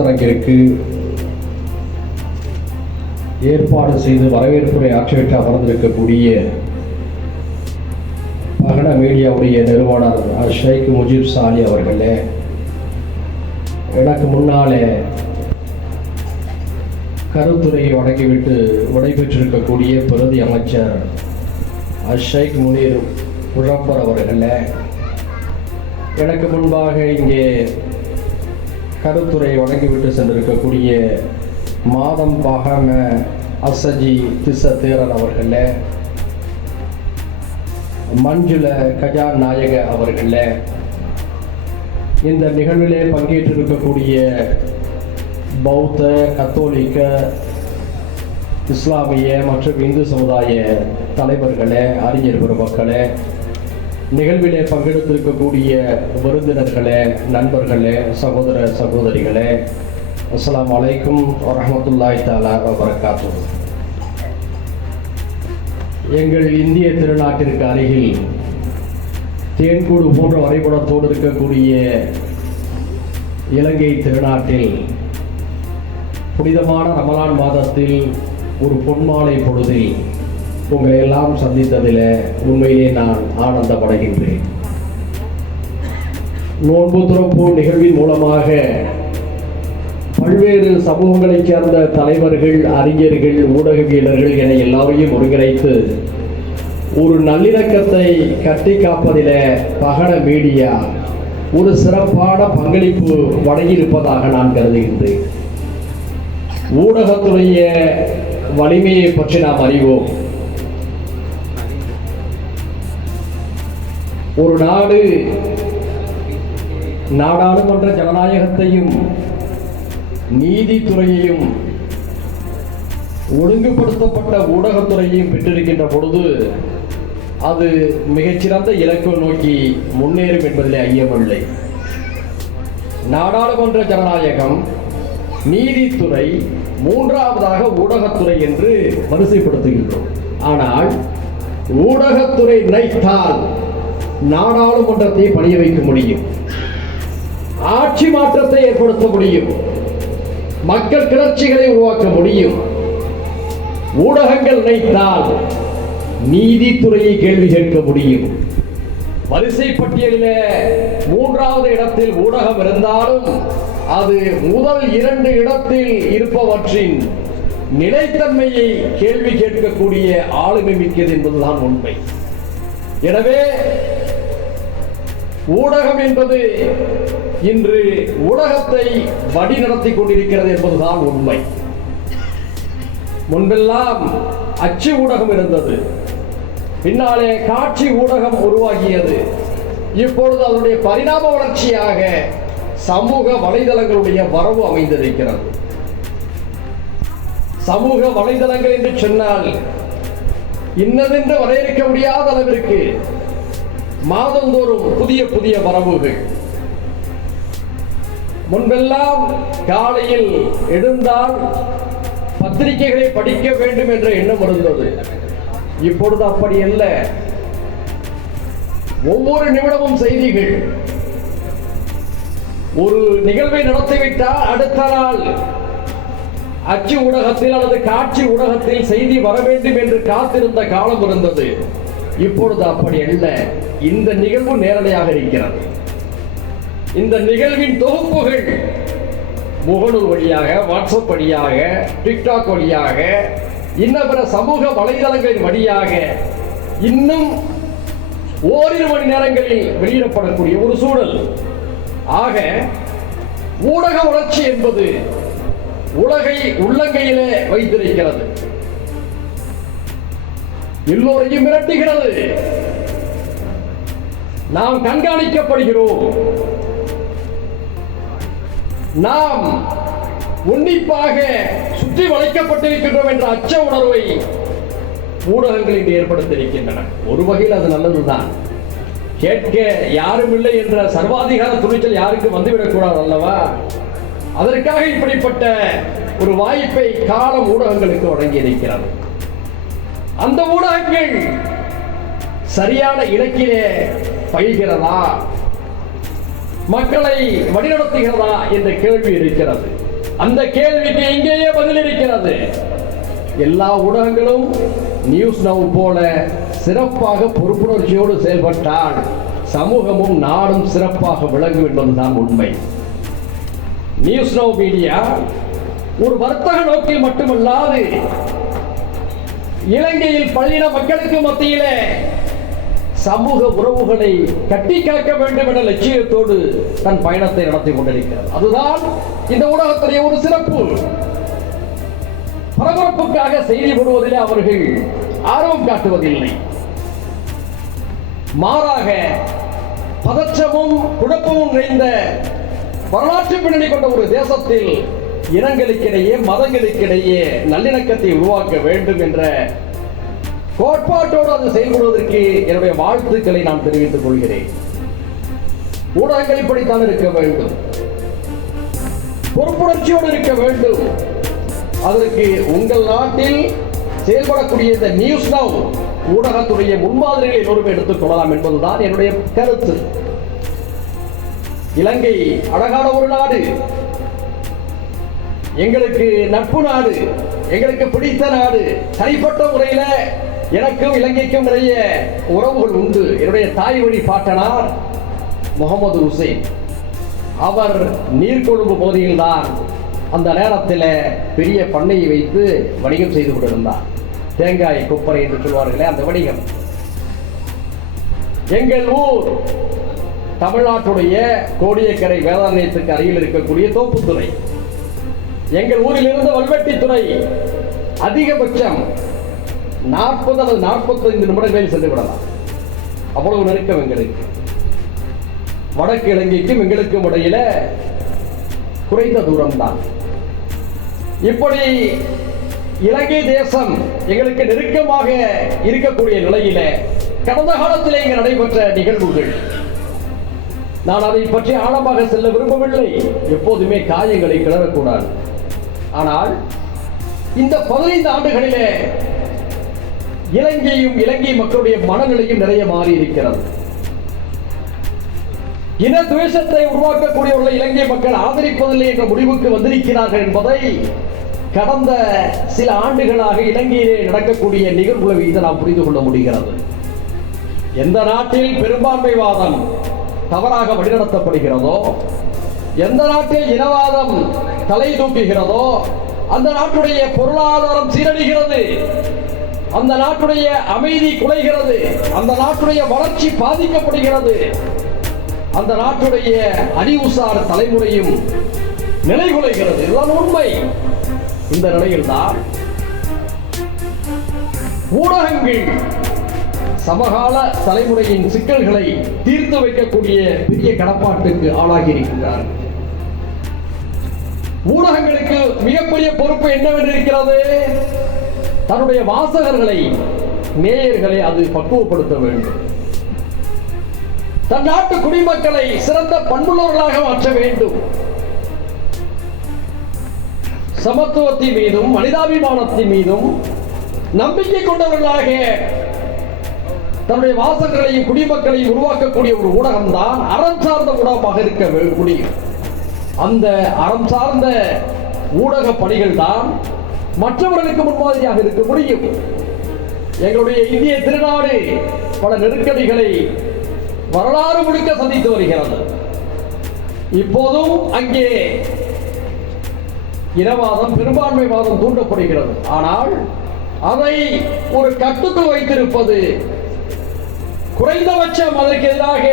கருத்தரங்கிற்கு ஏற்பாடு செய்து வரவேற்புரை ஆற்றிவிட்டு அமர்ந்திருக்கக்கூடிய பகன மீடியாவுடைய நிறுவனர் ஷேக் முஜீப் சாலி அவர்களே எனக்கு முன்னாலே கருத்துரையை வழங்கிவிட்டு விடைபெற்றிருக்கக்கூடிய பிரதி அமைச்சர் ஷேக் முனீர் முழம்பர் அவர்களே எனக்கு முன்பாக இங்கே கருத்துரை வழங்கிவிட்டு சென்றிருக்கக்கூடிய மாதம் பாகம அசஜி திச தேரன் அவர்களில் மஞ்சுள கஜா நாயக அவர்களில் இந்த நிகழ்விலே பங்கேற்றிருக்கக்கூடிய பௌத்த கத்தோலிக்க இஸ்லாமிய மற்றும் இந்து சமுதாய தலைவர்களே அறிஞர் பெருமக்களே நிகழ்விலே பங்கெடுத்திருக்கக்கூடிய விருந்தினர்களே நண்பர்களே சகோதர சகோதரிகளே அஸ்லாம் வலைக்கும் வரமத்துல்லாய் தாலா வபரகாத்து எங்கள் இந்திய திருநாட்டிற்கு அருகில் தேன்கூடு போன்ற வரைபடத்தோடு இருக்கக்கூடிய இலங்கை திருநாட்டில் புனிதமான ரமலான் மாதத்தில் ஒரு பொன்மாலை பொழுதில் உங்களை எல்லாம் சந்தித்ததில் உண்மையிலே நான் ஆனந்தப்படுகின்றேன் நோன்பு துறப்பு நிகழ்வின் மூலமாக பல்வேறு சமூகங்களைச் சேர்ந்த தலைவர்கள் அறிஞர்கள் ஊடகவியலர்கள் என எல்லாரையும் ஒருங்கிணைத்து ஒரு நல்லிணக்கத்தை கட்டி காப்பதில் பகட மீடியா ஒரு சிறப்பான பங்களிப்பு வழங்கியிருப்பதாக நான் கருதுகின்றேன். ஊடகத்துடைய வலிமையை பற்றி நாம் அறிவோம். ஒரு நாடு நாடாளுமன்ற ஜனநாயகத்தையும் நீதித்துறையையும் ஒழுங்குபடுத்தப்பட்ட ஊடகத்துறையையும் பெற்றிருக்கின்ற பொழுது அது மிகச்சிறந்த இலக்கு நோக்கி முன்னேறும் என்பதிலே ஐயமில்லை நாடாளுமன்ற ஜனநாயகம் நீதித்துறை மூன்றாவதாக ஊடகத்துறை என்று வரிசைப்படுத்துகின்றோம். ஆனால் ஊடகத்துறை நினைத்தால் நாடாளுமன்றத்தை பணிய வைக்க முடியும். ஆட்சி மாற்றத்தை ஏற்படுத்த முடியும். மக்கள் கிளர்ச்சிகளை உருவாக்க முடியும். ஊடகங்கள் நினைத்தால் நீதித்துறையை கேள்வி கேட்க முடியும். வரிசை பட்டியலில் மூன்றாவது இடத்தில் ஊடகம் இருந்தாலும் அது முதல் இரண்டு இடத்தில் இருப்பவற்றின் நிலைத்தன்மையை கேள்வி கேட்கக்கூடிய ஆளுமை மிக்கது என்பதுதான் உண்மை. எனவே ஊடகம் என்பது இன்று ஊடகத்தை வழி நடத்தி கொண்டிருக்கிறது என்பதுதான் உண்மை. முன்பெல்லாம் அச்சு ஊடகம் இருந்தது. பின்னாலே காட்சி ஊடகம் உருவாகியது. இப்பொழுது அதனுடைய பரிணாம வளர்ச்சியாக சமூக வலைதளங்களுடைய வரவு அமைந்திருக்கிறது. சமூக வலைதளங்கள் என்று சொன்னால் இன்னதென்று வரையறுக்க முடியாத அளவிற்கு மாதந்தோறும் புதிய புதிய வரவுகள் முன்பெல்லாம் காலையில் எழுந்தால் பத்திரிகைகளை படிக்க வேண்டும் என்ற எண்ணம் இருந்தது. இப்பொழுது அப்படி அல்ல. ஒவ்வொரு நிமிடமும் செய்திகள். ஒரு நிகழ்வை நடத்திவிட்டால் அடுத்த நாள் அச்சு ஊடகத்தில் அல்லது காட்சி ஊடகத்தில் செய்தி வர வேண்டும் என்று காத்திருந்த காலம் இருந்தது. இப்பொழுது அப்படி அல்ல. இந்த நிகழ்வு நேரடியாக இருக்கிறது. இந்த நிகழ்வின் தொகுப்புகள் முகநூல் வழியாக வாட்ஸ்அப் வழியாக டிக்டாக் வழியாக இன்னும் பிற சமூக வலைதளங்களின் வழியாக இன்னும் ஓரிரு மணி நேரங்களில் வெளியிடப்படக்கூடிய ஒரு சூழல். ஆக ஊடக வளர்ச்சி என்பது உலகை உள்ளங்கையிலே வைத்திருக்கிறது. எல்லோரையும் மிரட்டுகிறது. நாம் கண்காணிக்கப்படுகிறோம். நாம் உன்னிப்பாக சுற்றி வளைக்கப்பட்டிருக்கின்றோம் என்ற அச்ச உணர்வை ஊடகங்கள் இன்று ஏற்படுத்தியிருக்கின்றன. ஒரு வகையில் அது நல்லதுதான். கேட்க யாரும் இல்லை என்ற சர்வாதிகார துணிச்சல் யாருக்கும் வந்துவிடக்கூடாது அல்லவா? அதற்காக இப்படிப்பட்ட ஒரு வாய்ப்பை காலம் ஊடகங்களுக்கு வழங்கி இருக்கிறார்கள் அந்த ஊடகங்கள் சரியான இலக்கிலே பயில்கிறதா? மக்களை வழிநடத்துகிறதா என்ற கேள்வி இருக்கிறது. அந்த கேள்விக்கு இங்கேயே பதில் இருக்கிறது. எல்லா ஊடகங்களும் நியூஸ் நவ் போல சிறப்பாக பொறுப்புணர்ச்சியோடு செயல்பட்டால் சமூகமும் நாடும் சிறப்பாக விளங்கும் என்பதுதான் உண்மை. நியூஸ் நவ் மீடியா ஒரு வர்த்தக நோக்கில் மட்டுமல்லாது இலங்கையில் பள்ளின மக்களுக்கு மத்தியிலே சமூக உறவுகளை கட்டி காக்க வேண்டும் என்ற லட்சியத்தோடு தன் பயணத்தை நடத்தி கொண்டிருக்கிறார். அதுதான் இந்த ஊடகத்துடைய ஒரு சிறப்பு. பரபரப்புக்காக செய்தி போடுவதிலே அவர்கள் ஆர்வம் காட்டுவதில்லை. மாறாக பதற்றமும் குழப்பமும் நிறைந்த வரலாற்று பின்னணி கொண்ட ஒரு தேசத்தில் இனங்களுக்கிடையே மதங்களுக்கிடையே நல்லிணக்கத்தை உருவாக்க வேண்டும் என்ற கோட்பாட்டோடு அது செயல்படுவதற்கு என்னுடைய வாழ்த்துக்களை நான் தெரிவித்துக் கொள்கிறேன். ஊடகங்கள் இப்படித்தான் இருக்க வேண்டும். பொறுப்புணர்ச்சியோடு இருக்க வேண்டும். அதற்கு உங்கள் நாட்டில் செயல்படக்கூடிய இந்த நியூஸ் நவ் ஊடகத்துடைய முன்மாதிரிகளை எல்லோரும் எடுத்துக் கொள்ளலாம் என்பதுதான் என்னுடைய கருத்து. இலங்கை அழகான ஒரு நாடு. எங்களுக்கு நட்பு நாடு எங்களுக்கு பிடித்த நாடு. தனிப்பட்ட முறையில எனக்கும் இலங்கைக்கும் நிறைய உறவுகள் உண்டு. என்னுடைய தாய் வழி பாட்டனார் முகமது ஹுசைன். அவர் நீர்கொழும்பு பகுதியில்தான் அந்த நேரத்தில் பெரிய பண்ணையை வைத்து வணிகம் செய்து கொண்டிருந்தார். தேங்காய் கொப்பரை என்று சொல்வார்களே அந்த வணிகம். எங்கள் ஊர் தமிழ்நாட்டுடைய கோடியக்கரை வேதாரண்யத்துக்கு அருகில் இருக்கக்கூடிய தோப்புத்துறை. எங்கள் ஊரில் இருந்து வல்வெட்டித்துறை அதிகபட்சம் நாற்பது அல்லது நாற்பத்தைந்து நிமிடங்களில் சென்று விடலாம். அவ்வளவு நெருக்கம் எங்களுக்கு. வடக்கு இலங்கைக்கும் எங்களுக்கும் இடையில குறைந்த தூரம்தான். இப்படி இலங்கை தேசம் எங்களுக்கு நெருக்கமாக இருக்கக்கூடிய நிலையில கடந்த காலத்தில் இங்கு நடைபெற்ற நிகழ்வுகள். நான் அதை பற்றி ஆழமாக செல்ல விரும்பவில்லை. எப்போதுமே காயங்களை கிளறக்கூடாது. ஆனால் இந்த பதினைந்து ஆண்டுகளிலே இலங்கையும் இலங்கை மக்களுடைய மனநிலையும் நிறைய மாறி இருக்கிறது இன துவேஷத்தை உள்ள இலங்கை மக்கள் ஆதரிப்பதில்லை என்ற முடிவுக்கு வந்திருக்கிறார்கள் என்பதை கடந்த சில ஆண்டுகளாக இலங்கையிலே நடக்கக்கூடிய நிகழ்வுகளை இதை நாம் புரிந்து கொள்ள முடிகிறது. எந்த நாட்டில் பெரும்பான்மைவாதம் தவறாக வழிநடத்தப்படுகிறதோ எந்த நாட்டில் இனவாதம் தலை தூக்குகிறதோ அந்த நாட்டுடைய பொருளாதாரம் சீரழிகிறது. அந்த நாட்டுடைய அமைதி குலைகிறது. அந்த நாட்டுடைய வளர்ச்சி பாதிக்கப்படுகிறது. அந்த நாட்டுடைய அறிவுசார் தலைமுறையும் நிலைகுலைகிறது. இதுதான் உண்மை. இந்த நிலையில்தான் ஊடகங்கள் சமகால தலைமுறையின் சிக்கல்களை தீர்த்து வைக்கக்கூடிய பெரிய கடப்பாட்டுக்கு ஆளாகி இருக்கின்றார்கள். ஊடகங்களுக்கு மிகப்பெரிய பொறுப்பு என்னவென்று இருக்கிறது தன்னுடைய வாசகர்களை நேயர்களை அது பக்குவப்படுத்த வேண்டும். தன் நாட்டு குடிமக்களை சிறந்த பண்புள்ளவர்களாக மாற்ற வேண்டும். சமத்துவத்தின் மீதும் மனிதாபிமானத்தின் மீதும் நம்பிக்கை கொண்டவர்களாக தன்னுடைய வாசகர்களையும் குடிமக்களையும் உருவாக்கக்கூடிய ஒரு ஊடகம் தான் அறம் சார்ந்த ஊடகமாக இருக்க முடியும். அந்த அறம் சார்ந்த ஊடக பணிகள் தான் மற்றவர்களுக்கு முன்மாதிரியாக இருக்க முடியும். எங்களுடைய இந்திய திருநாடு பல நெருக்கடிகளை வரலாறு முழுக்க சந்தித்து வருகிறது. இப்போதும் அங்கே இனவாதம் பெரும்பான்மைவாதம் தூண்டப்படுகிறது. ஆனால் அதை ஒரு கட்டுக்குள் வைத்திருப்பது குறைந்தபட்சம் அதற்கு எதிராக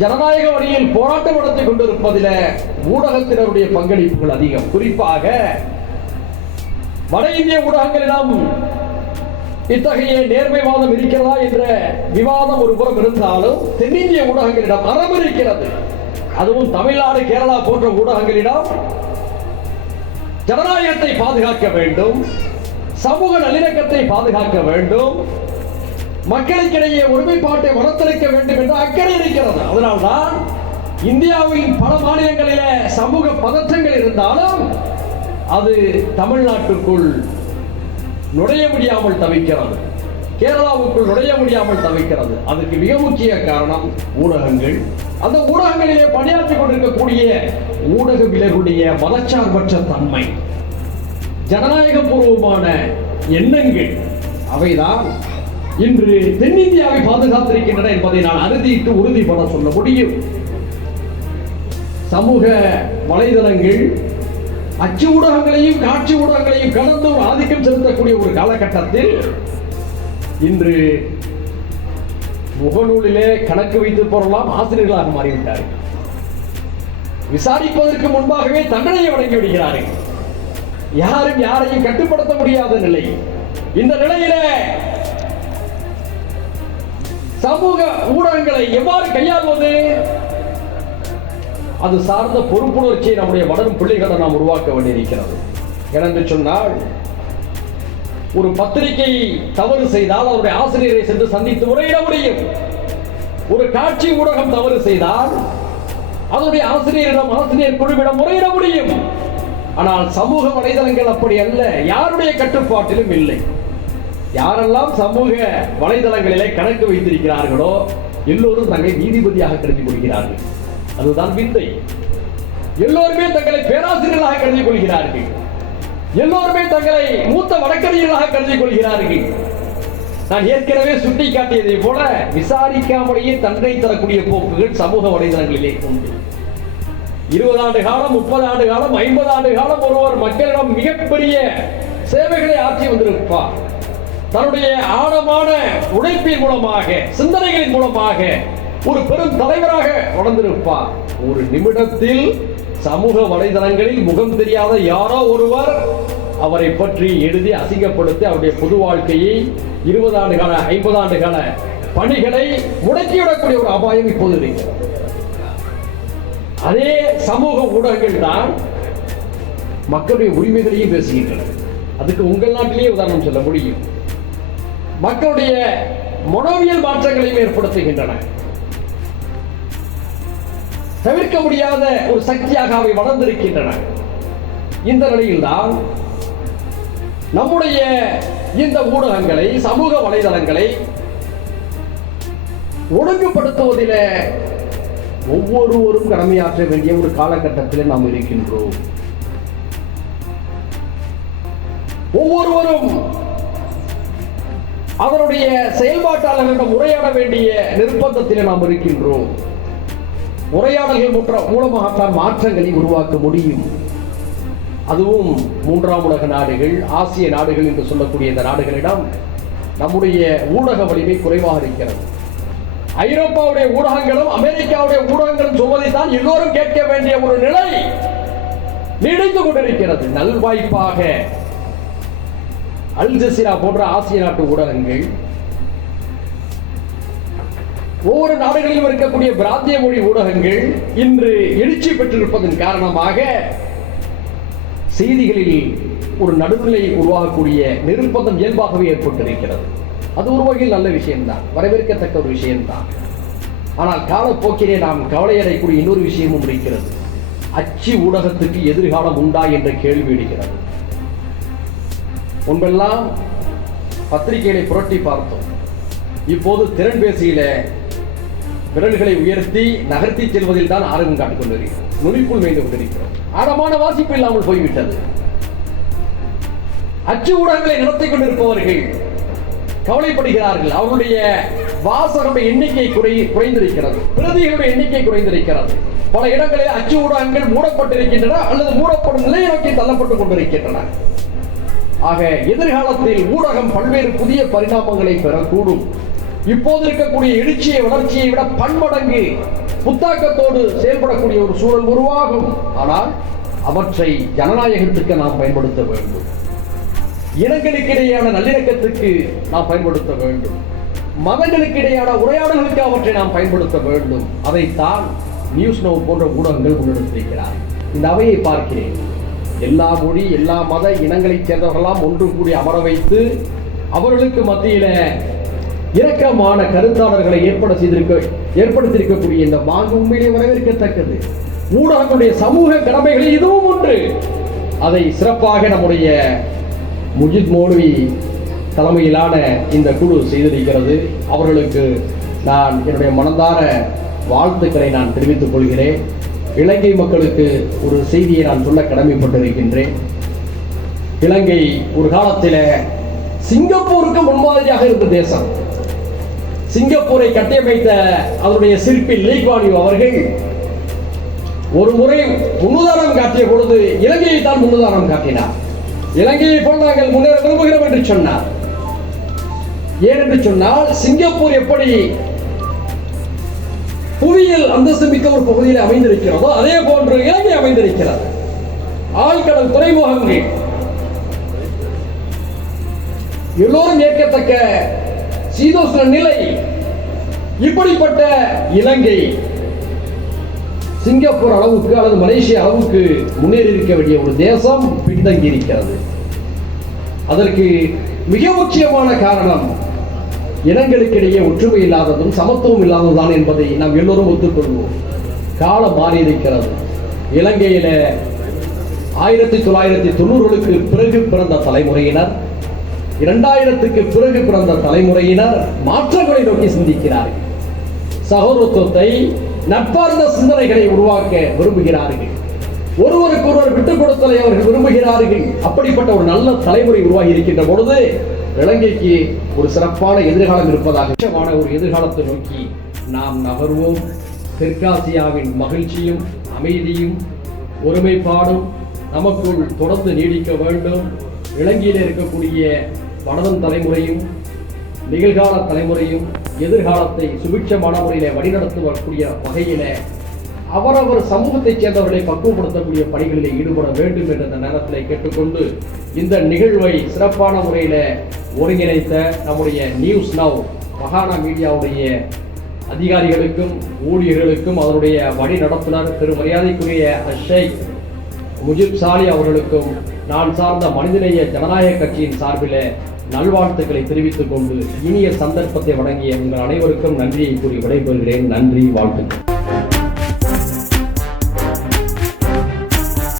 ஜனநாயக வழியில் போராட்டம் நடத்தி கொண்டிருப்பதில் ஊடகத்தினருடைய பங்களிப்புகள் அதிகம். குறிப்பாக வட இந்திய ஊடகங்களிடம் இத்தகைய நேர்மைவாதம் இருக்கிறதா என்ற விவாதம் ஒரு புறம் இருந்தாலும் தென்னிந்திய ஊடகங்களிடம் அறம் இருக்கிறது. அதுவும் தமிழ்நாடு கேரளா போன்ற ஊடகங்களிடம் ஜனநாயகத்தை பாதுகாக்க வேண்டும் சமூக நல்லிணக்கத்தை பாதுகாக்க வேண்டும் மக்களுக்கிடையே ஒருமைப்பாட்டை வளர்த்தெடுக்க வேண்டும் என்று அக்கறை இருக்கிறது. அதனால்தான் இந்தியாவின் பல மாநிலங்களில சமூக பதற்றங்கள் இருந்தாலும் அது தமிழ்நாட்டுக்குள் நுழைய முடியாமல் தவிக்கிறது. கேரளாவுக்குள் நுழைய முடியாமல் தவிக்கிறது. அதுக்கு மிக முக்கிய காரணம் ஊடகங்கள். அந்த ஊடகங்களிலே பணியாற்றிக் கொண்டிருக்கக்கூடிய ஊடகவியலருடைய மதச்சார்பற்ற தன்மை ஜனநாயக பூர்வமான எண்ணங்கள் அவைதான் இன்று தென்னிந்தியாவை பாதுகாத்திருக்கின்றன என்பதை நான் அறுதியிட்டு உறுதிபட சொல்ல முடியும். சமூக வலைதளங்கள் அச்சு ஊடகங்களையும் காட்சி ஊடகங்களையும் கடந்து ஆதிக்கம் செலுத்தக்கூடிய ஒரு காலகட்டத்தில் இன்று முகநூலிலே கணக்கு வைத்து போறலாம் ஆசிரியர்களாக மாறிவிட்டார்கள். விசாரிப்பதற்கு முன்பாகவே தண்டனையை வழங்கி விடுகிறார்கள். யாரும் யாரையும் கட்டுப்படுத்த முடியாத நிலை. இந்த நிலையிலே சமூக ஊடகங்களை எவ்வாறு கையாள்வது? அது சார்ந்த பொறுப்புணர்ச்சியை நம்முடைய வளரும் பிள்ளைகளை நாம் உருவாக்க வேண்டியிருக்கிறது. ஏனென்று சொன்னால் ஒரு பத்திரிகை தவறு செய்தால் அவருடைய ஆசிரியரை சென்று சந்தித்து முறையிட முடியும். ஒரு காட்சி ஊடகம் தவறு செய்தால் அதனுடைய ஆசிரியரிடம் ஆசிரியர் குழுவிடம் முறையிட முடியும். ஆனால் சமூக வலைதளங்கள் அப்படி அல்ல. யாருடைய கட்டுப்பாட்டிலும் இல்லை. யாரெல்லாம் சமூக வலைதளங்களிலே கணக்கு வைத்திருக்கிறார்களோ எல்லோரும் தங்களை நீதிபதியாக கருதி கொள்கிறார்கள். அதுதான் விந்தை எல்லோருமே தங்களை பேராசிரியர்களாக கருதி கொள்கிறார்கள். எல்லோருமே தங்களை மூத்த வழக்கறிஞர்களாக கருதி கொள்கிறார்கள். நான் ஏற்கனவே சுட்டி காட்டியதை போல விசாரிக்காமலேயே தண்டனை தரக்கூடிய போக்குகள் சமூக வலைதளங்களிலே உண்டு. இருபது ஆண்டு காலம் முப்பது ஆண்டு காலம் ஐம்பது ஆண்டு காலம் ஒருவர் மக்களிடம் மிகப்பெரிய சேவைகளை ஆற்றி வந்திருப்பார். தன்னுடைய ஆழமான உழைப்பின் மூலமாக சிந்தனைகளின் மூலமாக ஒரு பெரும் தலைவராக வளர்ந்திருப்பார். ஒரு நிமிடத்தில் சமூக வலைதளங்களில் முகம் தெரியாத யாரோ ஒருவர் அவரை பற்றி எழுதி அசிங்கப்படுத்தி அவருடைய பொது வாழ்க்கையை இருபது ஆண்டு கால ஐம்பது ஆண்டு கால பணிகளை முடக்கிவிடக்கூடிய ஒரு அபாயம் இப்போது இருக்கு அதே சமூக ஊடகங்கள் தான் மக்களுடைய உரிமைகளையும் பேசுகின்றன. அதுக்கு உங்கள் நாட்டிலேயே உதாரணம் சொல்ல முடியும். மக்களுடைய மனோவியல் மாற்றங்களையும் ஏற்படுத்துகின்றன. தவிர்க்க முடியாத ஒரு சக்தியாக அவை வளர்ந்திருக்கின்றன. இந்த நிலையில்தான் நம்முடைய இந்த ஊடகங்களை சமூக வலைதளங்களை ஒழுங்குபடுத்துவதில் ஒவ்வொருவரும் கடமையாற்ற வேண்டிய ஒரு காலகட்டத்தில் நாம் இருக்கின்றோம். ஒவ்வொருவரும் அவருடைய செயல்பாட்டாளர்களிடம் உரையாட வேண்டிய நிர்பந்தத்தில் நாம் இருக்கின்றோம். உரையாடல்கள் முற்ற மூலமாகத்தான் மாற்றங்களை உருவாக்க முடியும். அதுவும் மூன்றாம் உலக நாடுகள் ஆசிய நாடுகள் என்று சொல்லக்கூடிய இந்த நாடுகளிடம் நம்முடைய ஊடக வலிமை குறைவாக இருக்கிறது. ஐரோப்பாவுடைய ஊடகங்களும் அமெரிக்காவுடைய ஊடகங்களும் சொல்வதைத்தான் எல்லோரும் கேட்க வேண்டிய ஒரு நிலை நீடித்துக் கொண்டிருக்கிறது. நல்வாய்ப்பாக அல் ஜசீரா போன்ற ஆசிய நாட்டு ஊடகங்கள் ஒவ்வொரு நாடுகளிலும் இருக்கக்கூடிய பிராந்திய மொழி ஊடகங்கள் இன்று எழுச்சி பெற்றிருப்பதன் காரணமாக செய்திகளில் ஒரு நடுநிலை உருவாகக்கூடிய நிர்பந்தம் இயல்பாகவே ஏற்பட்டிருக்கிறது. அது ஒரு வகையில் நல்ல விஷயம்தான். வரவேற்கத்தக்க ஒரு விஷயம்தான். ஆனால் காலப்போக்கிலே நாம் கவலையடையக்கூடிய இன்னொரு விஷயமும் இருக்கிறது. அச்சு ஊடகத்துக்கு எதிர்காலம் உண்டா என்ற கேள்வி எடுக்கிறது முன்பெல்லாம் பத்திரிகைகளை புரட்டி பார்த்தோம். இப்போது திறன்பேசியில விரல்களை உயர்த்தி நகர்த்தி செல்வதில் தான் ஆர்வம் காட்டிக் கொண்டிருக்கிறோம். நுனிக்குள் மேய்ந்து கொண்டிருக்கிறோம். ஆழமான வாசிப்பு இல்லாமல் போய்விட்டது. அச்சு ஊடகங்களை நடத்தி கொண்டிருப்பவர்கள் கவலைப்படுகிறார்கள். அவருடைய வாசகருடைய எண்ணிக்கை குறை குறைந்திருக்கிறது. பிரதிகளுடைய எண்ணிக்கை குறைந்திருக்கிறது. பல இடங்களில் அச்சு ஊடகங்கள் மூடப்பட்டிருக்கின்றன அல்லது மூடப்படும் நிலையை நோக்கி தள்ளப்பட்டுக் கொண்டிருக்கின்றன. ஆக எதிர்காலத்தில் ஊடகம் பல்வேறு புதிய பரிணாமங்களை பெறக்கூடும். இப்போது இருக்கக்கூடிய எழுச்சியை வளர்ச்சியை விட பன்மடங்கு புத்தாக்கத்தோடு செயல்படக்கூடிய ஒரு சூழல் உருவாகும். ஆனால் அவற்றை ஜனநாயகத்துக்கு நாம் பயன்படுத்த வேண்டும். இனங்களுக்கு இடையேயான நல்லிணக்கத்துக்கு நாம் பயன்படுத்த வேண்டும். மதங்களுக்கு இடையான உரையாடல்களுக்கு அவற்றை நாம் பயன்படுத்த வேண்டும். அதைத்தான் நியூஸ் நோ போன்ற ஊடகங்கள் முன்னெடுத்திருக்கிறார் இந்த அவையை பார்க்கிறேன். எல்லா மொழி எல்லா மத இனங்களைச் சேர்ந்தவர்களெல்லாம் ஒன்று கூடி அமர வைத்து அவர்களுக்கு மத்தியில இரக்கமான கருத்தாளர்களை ஏற்பட செய்திருக்க ஏற்படுத்தியிருக்கக்கூடிய இந்த மாங்கு உண்மையிலே வரவேற்கத்தக்கது. ஊடகங்களுடைய சமூக கடமைகளில் இதுவும் ஒன்று. அதை சிறப்பாக நம்முடைய முஜித் மௌலவி தலைமையிலான இந்த குழு செய்திருக்கிறது. அவர்களுக்கு நான் என்னுடைய மனதார வாழ்த்துக்களை நான் தெரிவித்துக் கொள்கிறேன். இலங்கை மக்களுக்கு ஒரு செய்தியை நான் சொல்ல கடமைப்பட்டிருக்கின்றேன். இலங்கை ஒரு காலத்தில் சிங்கப்பூருக்கு முன்மாதிரியாக இருந்த தேசம். சிங்கப்பூரை கட்டியமைத்த அவருடைய சிற்பி லீக்வானியோ அவர்கள் ஒரு முறை முன்னுதாரணம் காட்டிய பொழுது இலங்கையை தான் முன்னுதாரணம் காட்டினார். இலங்கையை போல் நாங்கள் முன்னேற விரும்புகிறோம் என்று சொன்னார். ஏனென்று சொன்னால் சிங்கப்பூர் எப்படி புவியியல் அந்தஸ்து மிக்க ஒரு பகுதியில் அமைந்திருக்கிறதோ அதே போன்று இலங்கை அமைந்திருக்கிறது. ஆழ்கடல் துறைமுகங்கள் எல்லோரும் ஏற்கத்தக்க சீதோஷ்ண நிலை இப்படிப்பட்ட இலங்கை சிங்கப்பூர் அளவுக்கு அல்லது மலேசியா அளவுக்கு முன்னேறி இருக்க வேண்டிய ஒரு தேசம் பின்தங்கி இருக்கிறது அதற்கு மிக முக்கியமான காரணம் இனங்களுக்கிடையே ஒற்றுமை இல்லாததும் சமத்துவம் இல்லாததுதான் என்பதை நாம் எல்லோரும் ஒத்துக்கொள்வோம். காலம் மாறி இருக்கிறது. இலங்கையில ஆயிரத்தி தொள்ளாயிரத்தி தொண்ணூறுகளுக்கு பிறகு பிறந்த தலைமுறையினர் இரண்டாயிரத்துக்கு பிறகு பிறந்த தலைமுறையினர் மாற்றங்களை நோக்கி சிந்திக்கிறார்கள். சகோதரத்துவத்தை நட்பார்ந்த சிந்தனைகளை உருவாக்க விரும்புகிறார்கள். ஒருவருக்கு ஒருவர் விட்டுக் கொடுத்தலை அவர்கள் விரும்புகிறார்கள். அப்படிப்பட்ட ஒரு நல்ல தலைமுறை உருவாகி இருக்கின்ற பொழுது இலங்கைக்கு ஒரு சிறப்பான எதிர்காலம் இருப்பதாக நிச்சயமான ஒரு எதிர்காலத்தை நோக்கி நாம் நகர்வோம். தெற்காசியாவின் மகிழ்ச்சியும் அமைதியும் ஒருமைப்பாடும் நமக்குள் தொடர்ந்து நீடிக்க வேண்டும். இலங்கையில் இருக்கக்கூடிய வடதன் தலைமுறையும் நிகழ்கால தலைமுறையும் எதிர்காலத்தை சுபிட்சமான முறையில் வழிநடத்தக்கூடிய வகையில அவரவர் சமூகத்தைச் சேர்ந்தவர்களை பக்குவப்படுத்தக்கூடிய பணிகளில் ஈடுபட வேண்டும் என்ற இந்த நேரத்தில் கேட்டுக்கொண்டு இந்த நிகழ்வை சிறப்பான முறையில் ஒருங்கிணைத்த நம்முடைய நியூஸ் நவ் மகானா மீடியாவுடைய அதிகாரிகளுக்கும் ஊழியர்களுக்கும் அதனுடைய வழி நடத்துனர் திரு மரியாதைக்குரிய ஷேக் முஜிப் சாலி அவர்களுக்கும் நான் சார்ந்த மனிதநேய ஜனநாயக கட்சியின் சார்பில் நல்வாழ்த்துக்களை தெரிவித்துக் கொண்டு இனிய சந்தர்ப்பத்தை வழங்கிய உங்கள் அனைவருக்கும் நன்றியை கூறி விடைபெறுகிறேன். நன்றி வாழ்த்துக்கள்.